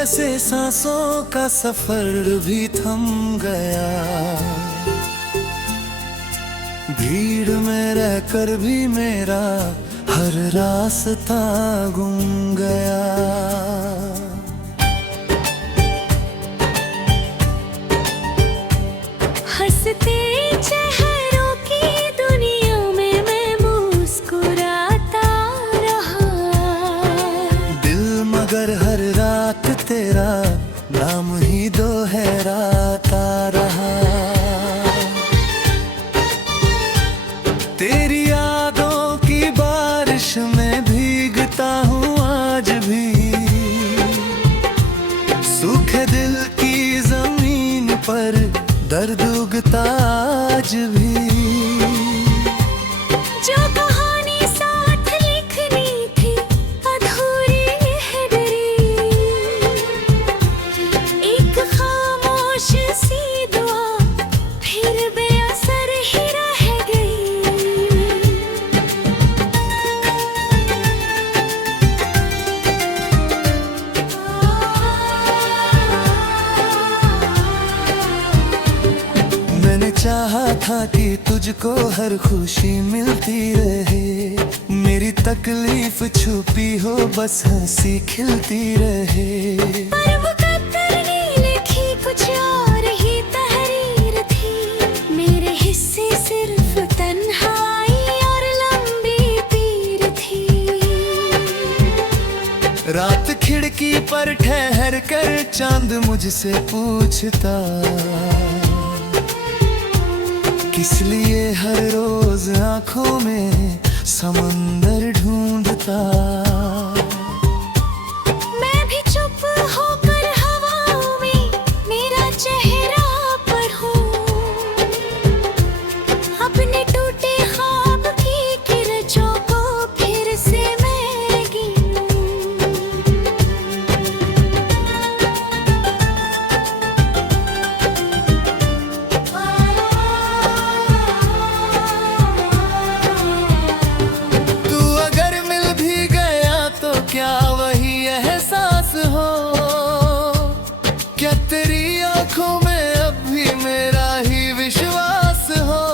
जैसे सांसों का सफर भी थम गया, भीड़ में रहकर भी मेरा हर रास्ता गुम गया। हंसते चेहरों की दुनिया में मैं मुस्कुराता रहा, दिल मगर हर रात तेरा नाम ही दोहराता रहा। तेरी यादों की बारिश में भीगता हूँ आज भी, सूखे दिल की जमीन पर दर्द उगता आज भी। जो कहानी साथ लिखनी थी अधूरी है डरी, एक खामोश सी दुआ फिर बेअसर ही रह गई। मैंने चाहा था कि तुझको हर खुशी मिलती रहे, मेरी तकलीफ छुपी हो बस हंसी खिलती रहे। पर मुकद्दर ने लिखी कुछ और ही तहरीर थी, मेरे हिस्से सिर्फ तन्हाई और लंबी पीर थी। रात खिड़की पर ठहर कर चांद मुझसे पूछता, किस लिए हर रोज आंखों में समंदर ढूंढता। मैं भी चुप होकर हवाओं में मेरा चेहरा पढ़ूं, अपने टूटे ख्वाब की किरचों को फिर से मैं गिनूं। क्या वही एहसास हो, क्या तेरी आंखों में अब भी मेरा ही विश्वास हो,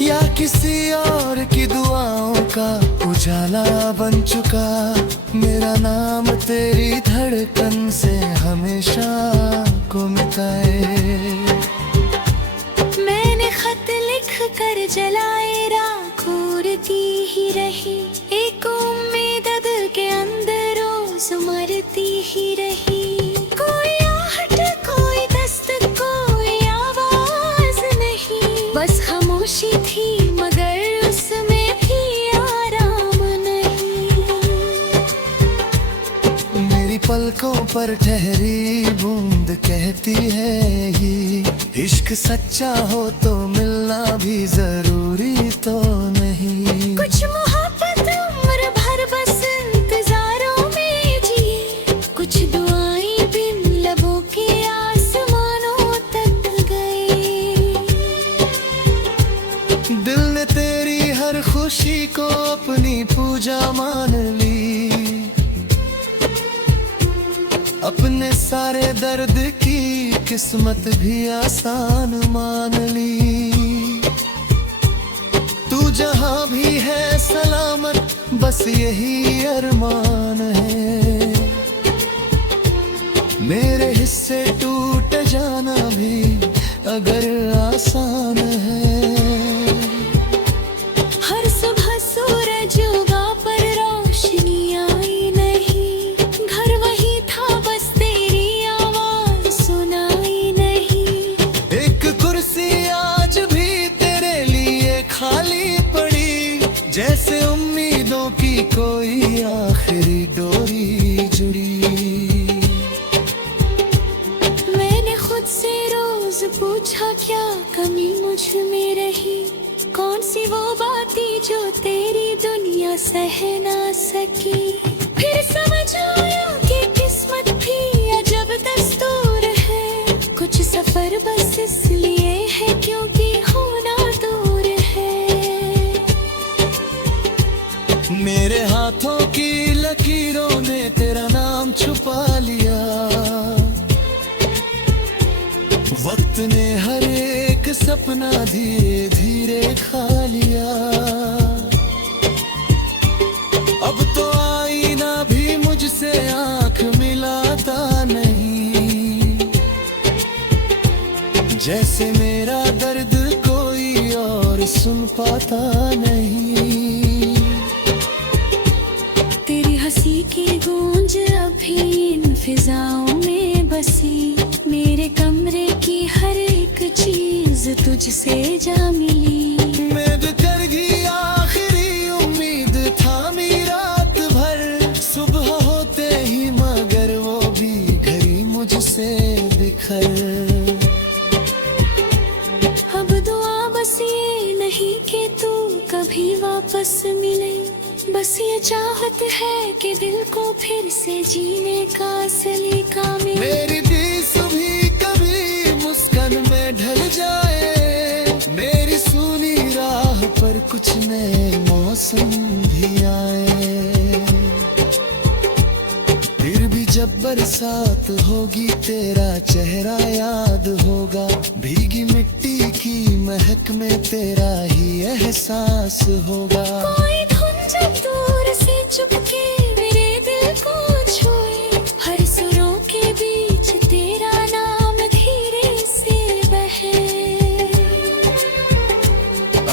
या किसी और की दुआओं का उजाला बन चुका मेरा नाम तेरी धड़कन से हमेशा को मिटाए। मैंने खत लिख कर जलाए राख उड़ती ही रही, एक उम्मीद के अंदर रोज मरती ही रही। कोई आहट कोई दस्तक कोई आवाज नहीं, बस खामोशी थी मगर उसमें भी आराम नहीं। मेरी पलकों पर ठहरी बूंद कहती है ये, इश्क सच्चा हो तो मिलना भी जरूरी तो नहीं। कुछ मोहब्बत उम्र भर बस इंतजारों में जिए, कुछ दुआएं बिन लबों के आसमानों तक गए। दिल ने तेरी हर खुशी को अपनी पूजा मान ली, अपने सारे दर्द की किस्मत भी आसान मान ली। तू जहां भी है सलामत बस यही अरमान है, मेरे हिस्से टूट जाना भी अगर आसान है। हर सुबह सूरज उगा पर रोशनी आई नहीं, घर वही था बस तेरी आवाज सुनाई नहीं। एक कुर्सी आज भी तेरे लिए खाली पड़ी, जैसे उम्मीदों की कोई आखिरी डोरी जुड़ी। मैंने खुद से रोज पूछा क्या कमी मुझ में रही, कौन सी वो बातें जो तेरी दुनिया सह ना सकी। फिर समझ आया कि किस्मत भी अजब दस्तूर है, कुछ सफर बस इसलिए है क्योंकि होना दूर है। मेरे हाथों की लकीरों ने तेरा नाम छुपा वक्त ने हर एक सपना धीरे धीरे खा लिया। अब तो आईना भी मुझसे आंख मिलाता नहीं। जैसे मेरा दर्द कोई और सुन पाता नहीं। तेरी हंसी की गूंज अभी इन फिजाओं में बसी। मेरे कमरे की हर एक चीज तुझसे जा मिली। उम्मीद कर गई आखिरी उम्मीद थामी रात भर। सुबह होते ही मगर वो भी घड़ी मुझसे बिखर। अब दुआ बस ये नहीं कि तू कभी वापस मिले। बस ये चाहत है कि दिल को फिर से जीने का सलीका मिले। मेरी भी सुबह कभी मुस्कान में ढल जाए। मेरी सूनी राह पर कुछ नए मौसम भी आए। फिर भी जब बरसात होगी तेरा चेहरा याद होगा। भीगी मिट्टी की महक में तेरा ही एहसास होगा। कोई धुन जब दूर से चुपके मेरे दिल को छुए। हर सुरों के बीच तेरा नाम धीरे से बहे।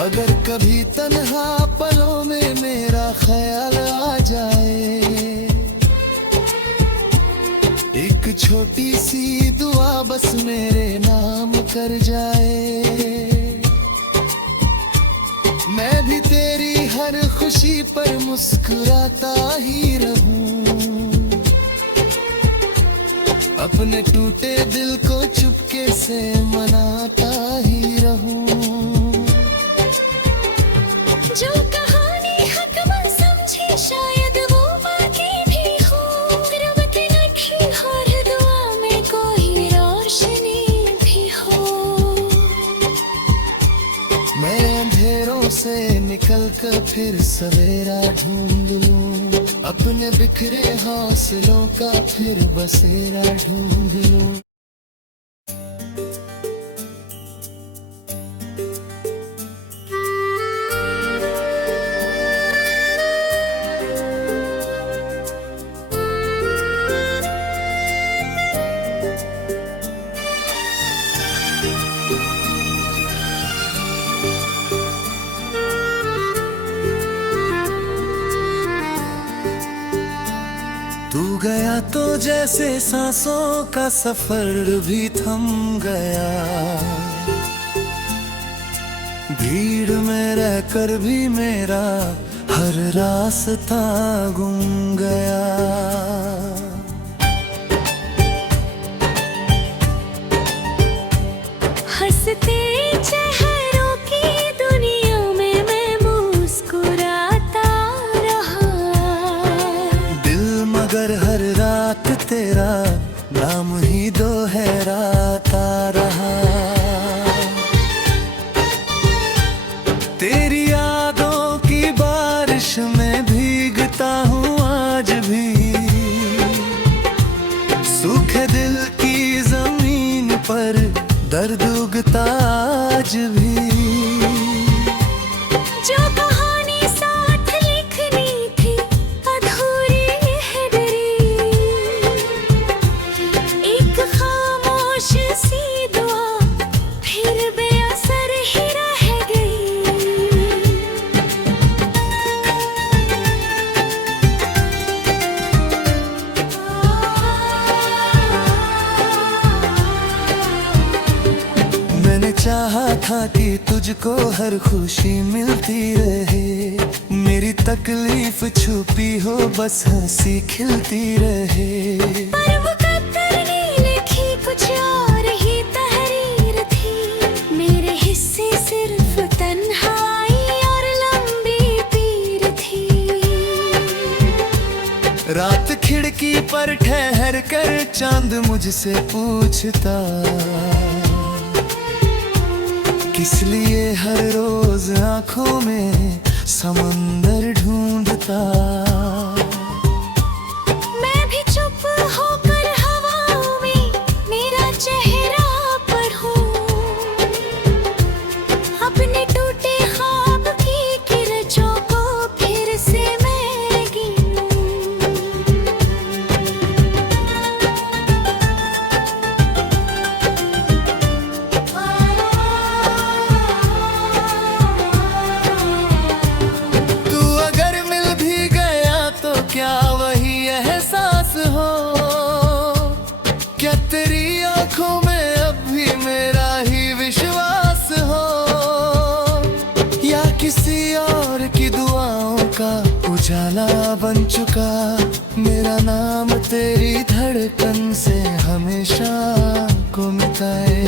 अगर कभी तन्हा पलों में मेरा ख्याल आ जाए। एक छोटी सी दुआ बस मेरे नाम कर जाए। मैं भी तेरी हर खुशी पर मुस्कुराता ही रहूं। अपने टूटे दिल को चुपके से मनाता ही रहूं। जो कहानी हक में समझी शायद वो बाकी भी हो। रब की नखी हर दुआ में कोई रोशनी भी हो। मैं अंधेरों से निकल कर फिर सवेरा ढूंढ लूं। अपने बिखरे हौसलों का फिर बसेरा ढूंढ लूं। तू गया तो जैसे सांसों का सफर भी थम गया। भीड़ में रहकर भी मेरा हर रास्ता गुम गया। हंसते चेहरों की दुनिया में मैं मुस्कुराता रहा। दिल मगर हर रात तेरा नाम ही दोहराता रहा। तेरी यादों की बारिश में भीगता हूँ आज भी। सूखे दिल की जमीन पर दर्द उगता आज भी। जो कहानी साथ लिखनी थी अधूरी है डरी। एक खामोश सी दुआ फिर बेअसर ही रह गई। मैंने चाहा था कि तुझको हर खुशी मिलती रहे। मेरी तकलीफ छुपी हो बस हंसी खिलती रहे। पर मुकद्दर ने लिखी कुछ और ही तहरीर थी। मेरे हिस्से सिर्फ तन्हाई और लंबी पीर थी। रात खिड़की पर ठहर कर चांद मुझसे पूछता। किस लिए हर रोज आंखों में समंदर ढूंढता। मैं भी चुप होकर हवाओं में मेरा चेहरा पढ़ूं। आंखों में अब भी मेरा ही विश्वास हो, या किसी और की दुआओं का उजाला बन चुका। मेरा नाम तेरी धड़कन से हमेशा को मिटाए।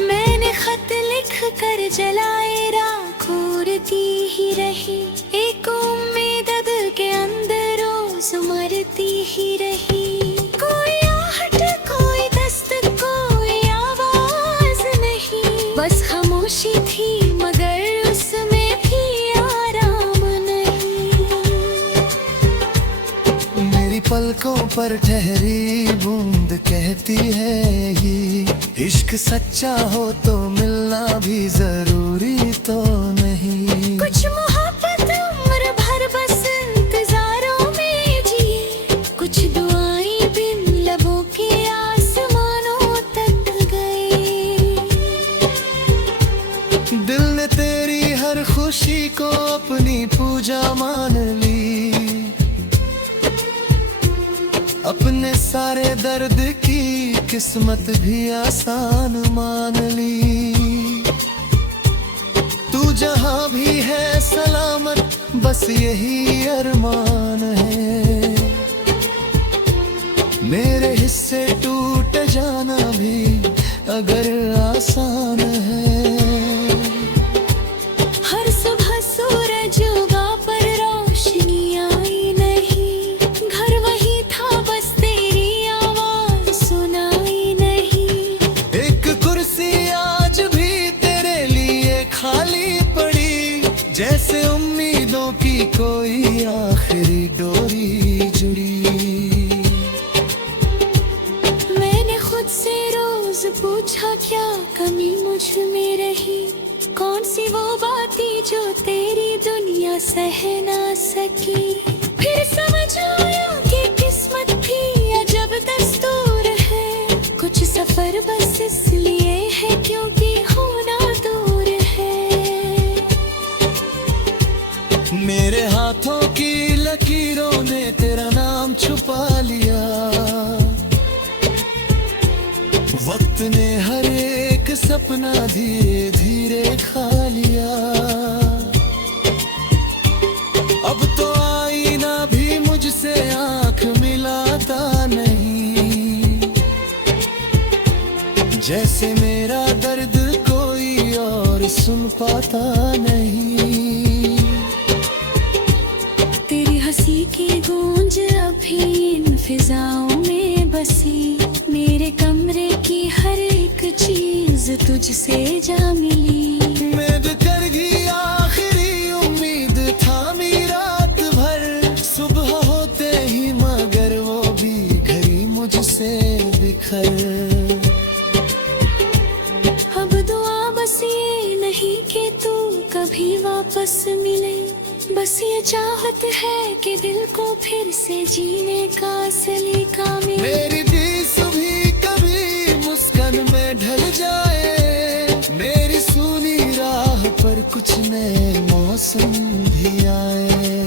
मैंने खत लिख कर जलाए राख उड़ती ही रही, एक उम्मीद दिल के अंदर रोज मरती ही रही। कोई आहट, कोई दस्तक, कोई आवाज नहीं, बस खामोशी थी मगर उसमें भी आराम नहीं। मेरी पलकों पर ठहरी बूंद कहती है ये, इश्क सच्चा हो तो मिलना भी जरूरी तो नहीं। कुछ मोहब्बत उम्र भर बस इंतजारों में जिए, कुछ दुआएं बिन लबों के आसमानों तक गई। दिल ने तेरी हर खुशी को अपनी पूजा मान ली, अपने सारे दर्द की किस्मत भी आसान मान ली। तू जहां भी है सलामत, बस यही अरमान है। मेरे हिस्से टूट जाना भी अगर आसान है। हर सुबह सूरज उगा पर रोशनी आई नहीं, घर वही था बस तेरी आवाज सुनाई नहीं। एक कुर्सी आज भी तेरे लिए खाली पड़ी, जैसे उम्मीदों की कोई आखिरी डोरी जुड़ी। मैंने खुद से रोज पूछा क्या कमी मुझ में रही, कौन सी वो बातें जो तेरी दुनिया सह ना सकी। फिर समझ आया कि किस्मत भी अजब दस्तूर है, कुछ सफर बस इसलिए है क्योंकि होना दूर है। मेरे हाथों की लकीरों ने तेरा नाम छुपा लिया, वक्त ने हर एक सपना धीरे धीरे खा लिया। अब तो आईना भी मुझसे आंख मिलाता नहीं, जैसे मेरा दर्द कोई और सुन पाता नहीं। तेरी हंसी की गूंज अभी इन फिजाओं में बसी, मेरे कमरे की हर एक चीज तुझसे जा मिली। उम्मीद कर गई आखिरी उम्मीद थामी रात भर, सुबह होते ही मगर वो भी घड़ी मुझसे बिखर। अब दुआ बस ये नहीं कि तू कभी वापस मिले, बस ये चाहत है कि दिल को फिर से जीने का सलीका मिले। मेरी दिस भी कभी मुस्कान में ढल जाए, मेरी सूनी राह पर कुछ नए मौसम भी आए।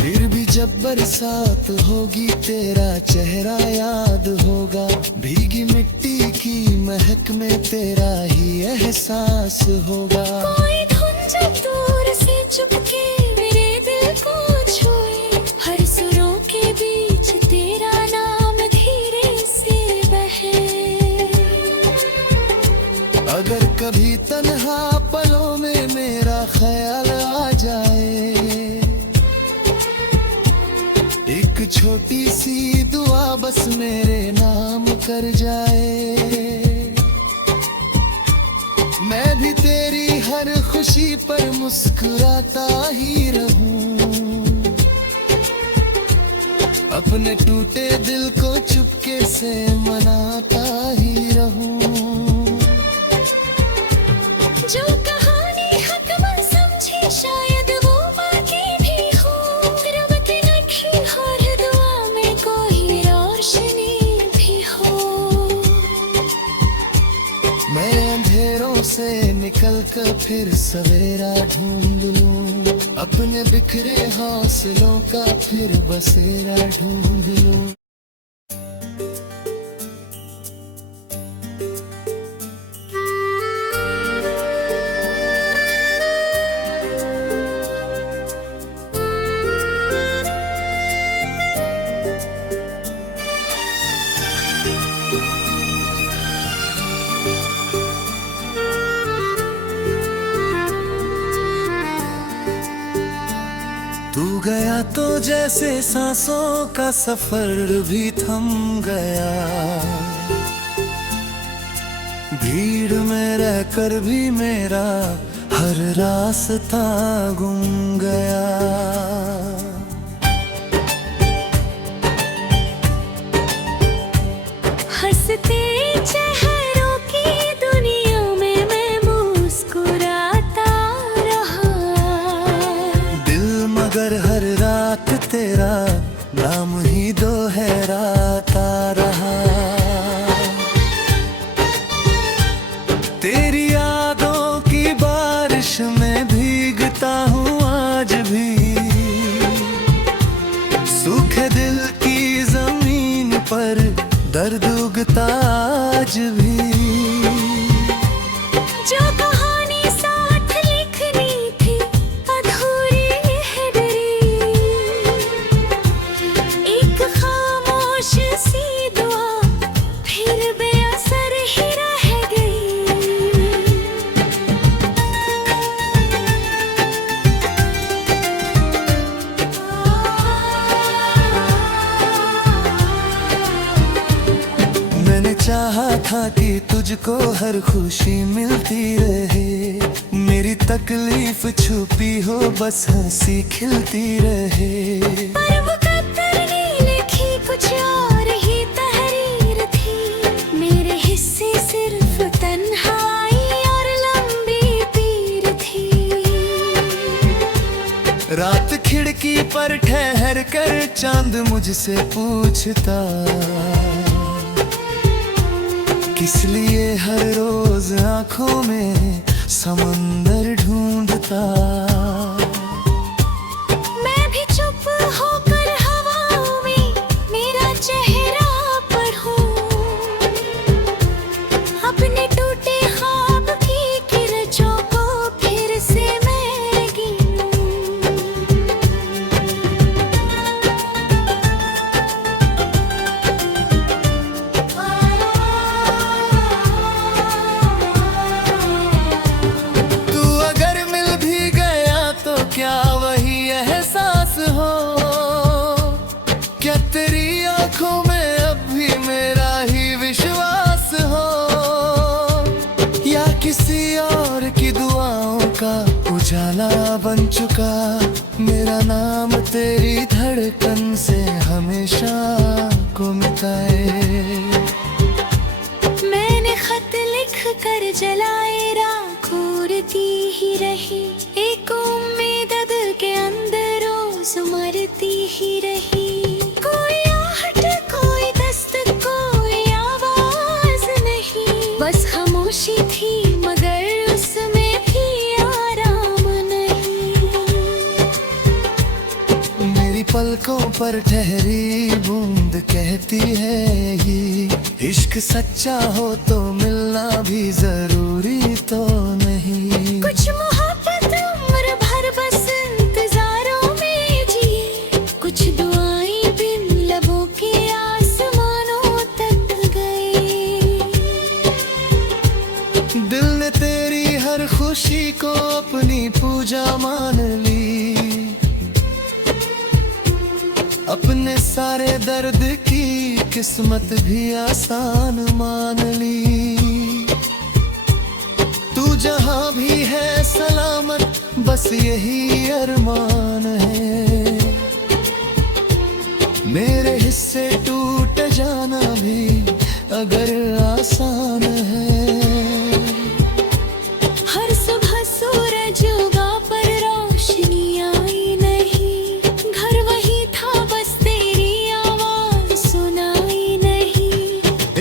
फिर भी जब बरसात होगी तेरा चेहरा याद होगा, भीगी मिट्टी की महक में तेरा ही एहसास होगा। कोई धुन जब दूर से चुपके मेरे दिल को छुए, हर सुरों के बीच तेरा नाम धीरे से बहे। अगर कभी तन्हा पलों में मेरा ख्याल आ जाए, एक छोटी सी दुआ बस मेरे नाम कर जाए। मैं भी तेरी हर खुशी पर मुस्कुराता ही रहूं, अपने टूटे दिल को चुपके से मनाता ही रहूं। जो कहानी हक में समझे शायद वो बाकी भी हो, रब की नखी हर दुआ में कोई रोशनी भी हो। मैं अंधेरों से निकल कर फिर सवेरा ढूंढ लूं, अपने बिखरे हौसलों का फिर बसेरा ढूंढ लूं। जैसे सांसों का सफर भी थम गया, भीड़ में रहकर भी मेरा हर रास्ता गुम गया। हंसते चेहरों की दुनिया में मैं मुस्कुराता रहा, दिल मगर हर रात तेरा नाम ही दोहराता रहा। तेरी यादों की बारिश में भीगता हूँ आज भी, सूखे दिल की जमीन पर दर्द उगता आज भी। जो कहानी साथ लिखनी थी अधूरी है डरी, एक खामोश सी दुआ फिर बेअसर ही रह गई। मैंने चाहा था कि तुझको हर खुशी मिलती रहे, मेरी तकलीफ छुपी हो बस हंसी खिलती रहे। पर मुकद्दर ने लिखी कुछ और ही तहरीर थी, मेरे हिस्से सिर्फ तन्हाई और लंबी पीर थी। रात खिड़की पर ठहर कर चांद मुझसे पूछता, किस लिए हर रोज आंखों में समंदर ढूंढता। मैं भी चुप होकर हवाओं में मेरा चेहरा पढ़ूं, अपने टूटे ख्वाब की किरचों को फिर से मैं गिनूं। तू अगर मिल भी गया तो क्या वही एहसास हो, क्या तेरी आंखों में अब भी मेरा ही विश्वास हो, या किसी और की दुआओं का उजाला बन चुका मेरा नाम तेरी धड़कन से हमेशा को मिटाए। मैंने खत लिख कर जलाए राख उड़ती ही रही, एक उम्मीद दिल के अंदर रोज मरती ही रही। कोई आहट कोई दस्तक कोई आवाज नहीं, बस खामोशी थी मगर उसमें भी आराम नहीं। मेरी पलकों पर ठहरी बूंद कहती है ये, इश्क सच्चा हो तो मिलना भी जरूरी तो नहीं। कुछ मोहब्बत उम्र भर बस इंतजारों में जिए, कुछ दुआएं बिन लबों के आसमानों तक गए। दिल ने तेरी हर खुशी को अपनी पूजा मान ली, अपने सारे दर्द की किस्मत भी आसान मान ली। तू जहां भी है सलामत बस यही अरमान है, मेरे हिस्से टूट जाना भी अगर आसान है। हर सुबह सूरज उगा पर रोशनी आई नहीं, घर वही था बस तेरी आवाज सुनाई नहीं।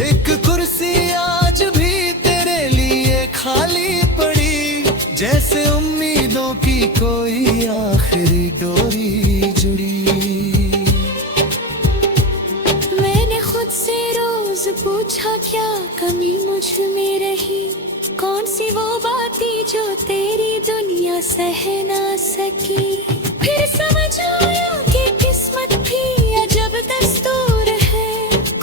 एक कुर्सी आज भी तेरे लिए खाली पड़ी, जैसे उम्मीदों की कोई आखिरी डोरी जुड़ी। मैंने खुद से रोज पूछा क्या कमी मुझ में रही, कौन सी वो बातें जो तेरी दुनिया सह ना सकी। फिर समझ आया कि किस्मत भी अजब दस्तूर है,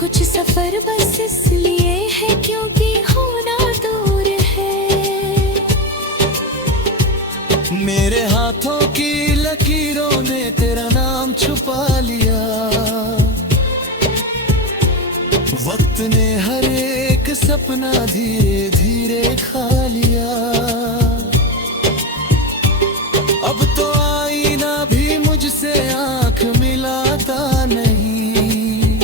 कुछ सफर बस इसलिए है क्योंकि होना दूर है। मेरे हाथों की लकीरों ने तेरा नाम छुपा वक्त ने हर एक सपना धीरे धीरे खा लिया। अब तो आईना भी मुझसे आंख मिलाता नहीं।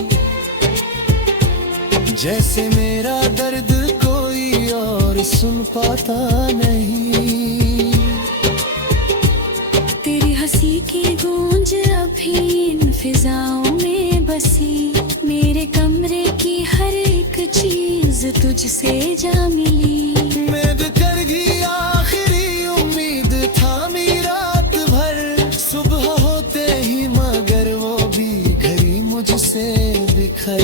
जैसे मेरा दर्द कोई और सुन पाता नहीं। तेरी हंसी की गूंज अभी इन फिजाओं में बसी। मेरे कमरे की हर एक चीज तुझसे जा मिली। उम्मीद कर गई आखिरी उम्मीद थामी रात भर। सुबह होते ही मगर वो भी घड़ी मुझसे बिखर।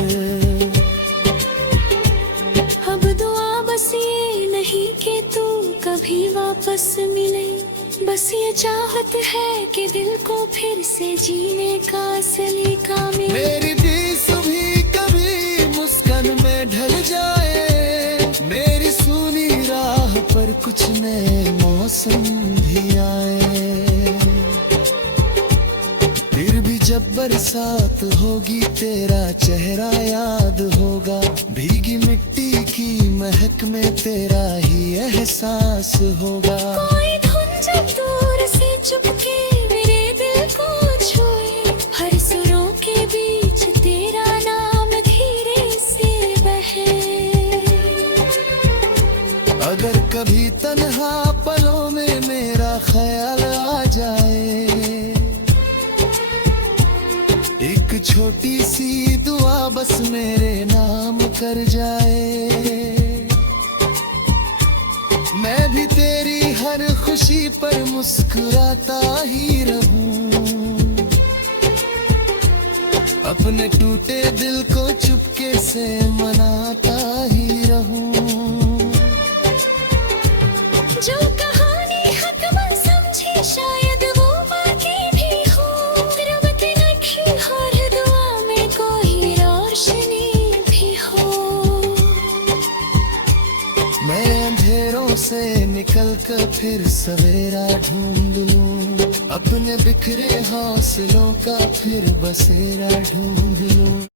अब दुआ बस ये नहीं कि तू कभी वापस मिले। बस ये चाहत है कि दिल को फिर से जीने का सलीका मिले। मेरी दिस भी कभी मुस्कान में ढल जाए। मेरी सुनी राह पर कुछ नए मौसम भी आए। फिर भी जब बरसात होगी तेरा चेहरा याद होगा। भीगी मिट्टी की महक में तेरा ही एहसास होगा। कोई धुन जब दूर से चुपके मेरे दिल को छुए। हर सुरों के बीच तेरा नाम धीरे से बहे। अगर कभी तन्हा पलों में मेरा ख्याल आ जाए। एक छोटी सी दुआ बस मेरे नाम कर जाए। मैं भी तेरी हर खुशी पर मुस्कुराता ही रहूं। अपने टूटे दिल को चुपके से मनाता ही रहूं। जो कहानी हक में समझी शायद वो बाकी भी हो। रब की नक्शी हर दुआ में कोई रोशनी भी हो। मैं अंधेरों से निकल कर फिर सवेरा ढूंढ लूं। अपने बिखरे हौसलों का फिर बसेरा ढूंढ लूं।